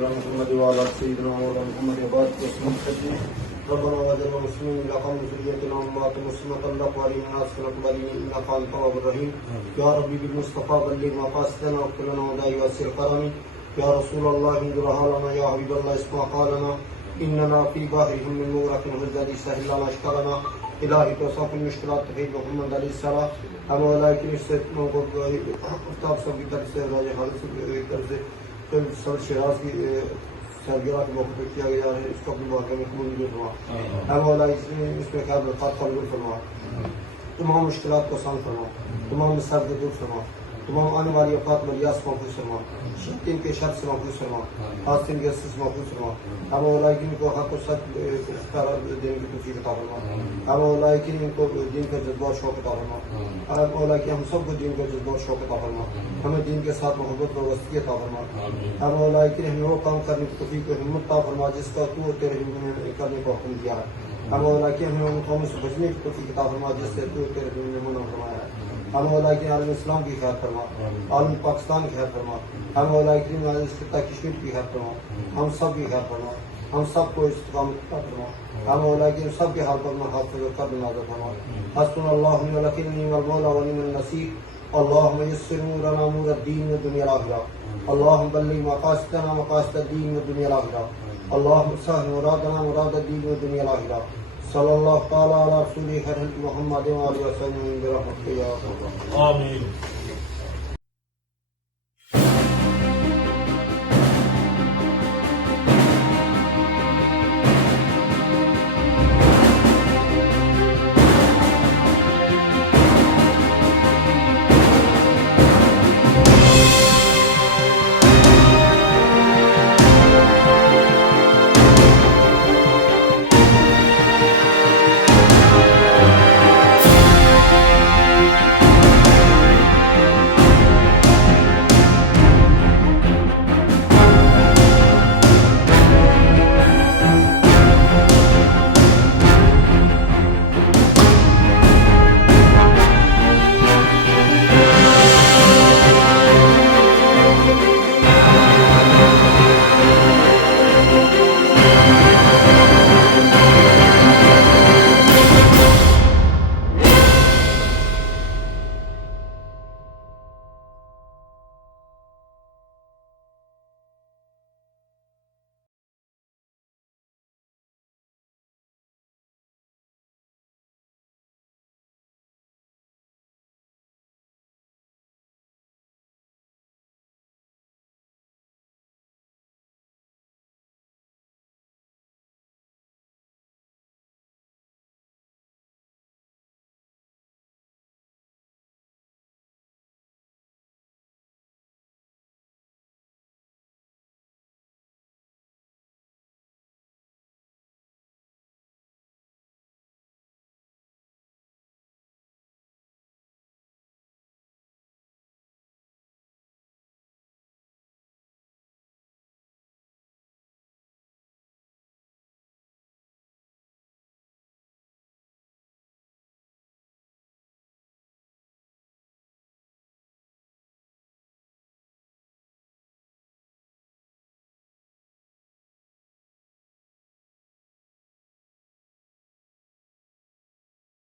अला मुहम्मद व अला सय्यिदिना मुहम्मद व बारिक वसल्लम तस्लीमा रब्बना वजअलना मुस्लिमीन लक व ज़ुर्रिय्यतना उम्मतन मुस्लिमतन लक व अरिना नासिरतन इन्नका अंत तव्वाबुर रहीम या रब्बी बिल मुस्तफा बल्लिग मक़ासिदना वग़फिर लना वदाई वसिर करमी या रसूलल्लाह इंजुर हालना या हबीबल्लाह इस्मा क़ालना इन्नना फी बाहरिहिम मिन मुग़रक़िन हुज़्ज़ति सहिल लना अश्करना इलाही तौसीफ़ुल मुश्किलात तफ़ीक़ मोहम्मद अलैहिस्सलाम हम वाला की इससे को उस्ताद सब की तरफ से राजा खालिद की तरफ से सर शिराज की सरगिरा के मौके पर किया गया है। इसको अपने वाक़े में कबूल फरमा। हम वाला इसमें ख़ैर बरक़ात कबूल फरमा, तमाम मुश्किलात को आसान फरमा, तमाम मसाइल को दूर फरमा, तमाम आने वाली औक़ात मलियास से महफूज़ फरमा, शैतान के शर से महफूज़ फरमा, हासिल के असर से महफूज़ फरमा। हम वाला की इनको हक़ और सच देने की तौफ़ीक़ अता फरमा। हम वाला की इनको दीन का जज्बा और शौक़ अता फरमा। हम वाला की हम सबको दीन का जज्बा और शौक़ अता फरमा। हमें दीन के साथ मोहब्बत और वस्ती अता फरमा। हम वाला की हमें वो काम करने की तौफ़ीक़ और हिम्मत अता फरमा जिसका तू तेरे हिम्मत करने को हुक्म दिया है। हम वाला की हमें उन कौमों से बचने की तौफ़ीक़ अता फरमा जिससे तू तेरे हिम्मत में मना फरमाया है। हम वाला की आलम इस्लाम की खैर फरमा, आलम पाकिस्तान की खैर फरमा। हम वाला की खिता कश्मीर की खैर फरमा, हम सब की खैर फरमा, हम सबको इस्तिक़ामत अता फरमा। हम वाला की सब के हाल पर में हाफ़िज़ और क़र्ब नाज़िल फरमा। हस्बुनल्लाहु व निअल वकील निअल मौला व निअल नसीर। अल्लाहुम्मा यस्सिर उमूरना उमूर दीन व दुनिया आखिरह। अल्लाहुम्मा बल्लिग मक़ासिदना मक़ासिद दीन व दुनिया आखिरह। अल्लाहुम्मा सहल मुरादना मुराद दीन व दुनिया आखिरह। सल्लल्लाहु तआला अला रसूलिहि खैरिल मुहम्मद व आलिहि व सल्लम बिरहमतिका या अरहम। आमीन।